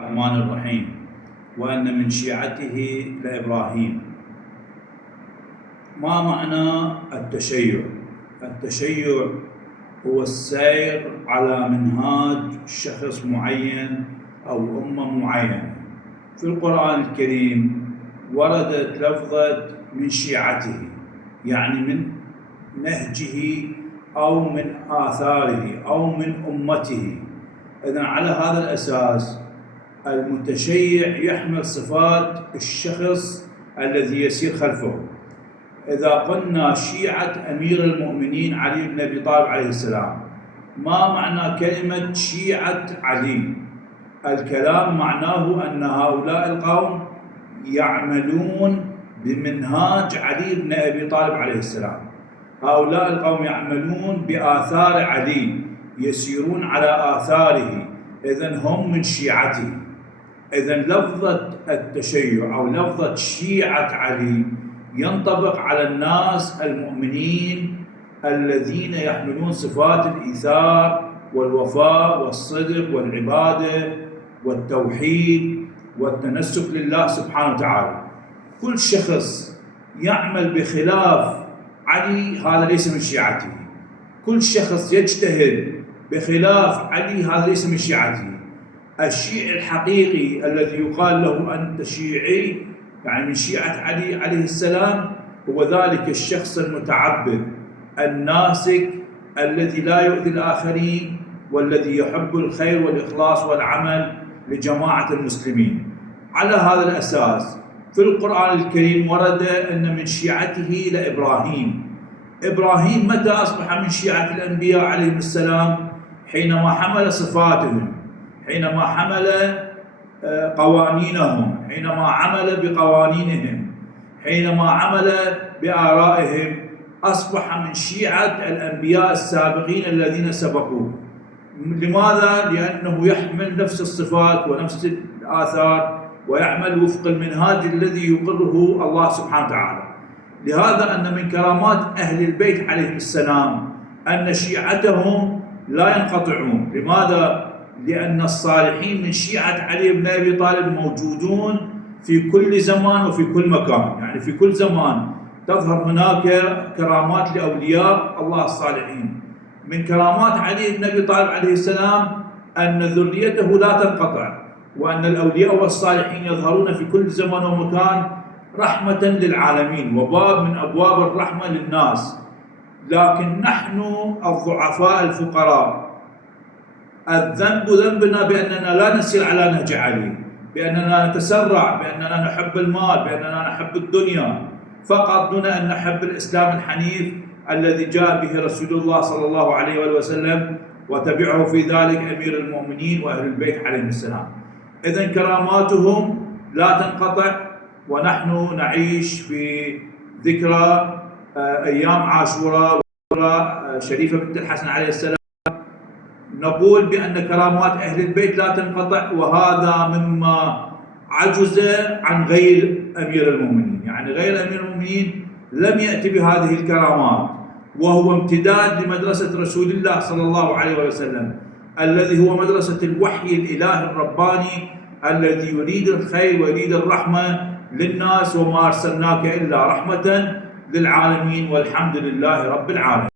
الرحمن الرحيم. وأن من شيعته لإبراهيم. ما معنى التشيع؟ التشيع هو السير على منهاج شخص معين أو أمة معينة. في القرآن الكريم وردت لفظة من شيعته، يعني من نهجه أو من آثاره أو من أمته. إذن على هذا الأساس المتشيع يحمل صفات الشخص الذي يسير خلفه. إذا قلنا شيعة أمير المؤمنين علي بن أبي طالب عليه السلام، ما معنى كلمة شيعة علي؟ الكلام معناه أن هؤلاء القوم يعملون بمنهاج علي بن أبي طالب عليه السلام. هؤلاء القوم يعملون بآثار علي، يسيرون على آثاره، إذن هم من شيعته. إذن لفظة التشيع أو لفظة شيعة علي ينطبق على الناس المؤمنين الذين يحملون صفات الإيثار والوفاء والصدق والعبادة والتوحيد والتنسك لله سبحانه وتعالى. كل شخص يعمل بخلاف علي هذا ليس من شيعته. كل شخص يجتهد بخلاف علي هذا ليس من شيعته. الشيعي الحقيقي الذي يقال له أنت شيعي، يعني من شيعة علي عليه السلام، هو ذلك الشخص المتعبد الناسك الذي لا يؤذي الآخرين، والذي يحب الخير والإخلاص والعمل لجماعة المسلمين. على هذا الأساس في القرآن الكريم ورد أن من شيعته لإبراهيم. إبراهيم متى أصبح من شيعة الأنبياء عليهم السلام؟ حينما حمل صفاتهم، حينما حمل قوانينهم، حينما عمل بقوانينهم، حينما عمل بآرائهم، أصبح من شيعة الأنبياء السابقين الذين سبقوه. لماذا؟ لأنه يحمل نفس الصفات ونفس الآثار ويعمل وفق المنهاج الذي يقره الله سبحانه وتعالى. لهذا أن من كرامات أهل البيت عليهم السلام أن شيعتهم لا ينقطعون. لماذا؟ لأن الصالحين من شيعة علي بن أبي طالب موجودون في كل زمان وفي كل مكان، يعني في كل زمان تظهر هناك كرامات لأولياء الله الصالحين. من كرامات علي بن أبي طالب عليه السلام أن ذريته لا تنقطع، وأن الأولياء والصالحين يظهرون في كل زمان ومكان رحمة للعالمين وباب من أبواب الرحمة للناس. لكن نحن الضعفاء الفقراء الذنب ذنبنا بأننا لا نسير على نهج علي، بأننا نتسرع، بأننا نحب المال، بأننا نحب الدنيا فقط دون أن نحب الإسلام الحنيف الذي جاء به رسول الله صلى الله عليه وآله وسلم، وتبعه في ذلك أمير المؤمنين وأهل البيت عليهم السلام. إذن كراماتهم لا تنقطع، ونحن نعيش في ذكرى أيام عاشوراء شريفة بنت الحسن عليه السلام. نقول بأن كرامات أهل البيت لا تنقطع، وهذا مما عجز عن غير أمير المؤمنين. يعني غير أمير المؤمنين لم يأتي بهذه الكرامات، وهو امتداد لمدرسة رسول الله صلى الله عليه وسلم الذي هو مدرسة الوحي الإلهي الرباني الذي يريد الخير ويريد الرحمة للناس، وما أرسلناك إلا رحمة للعالمين، والحمد لله رب العالمين.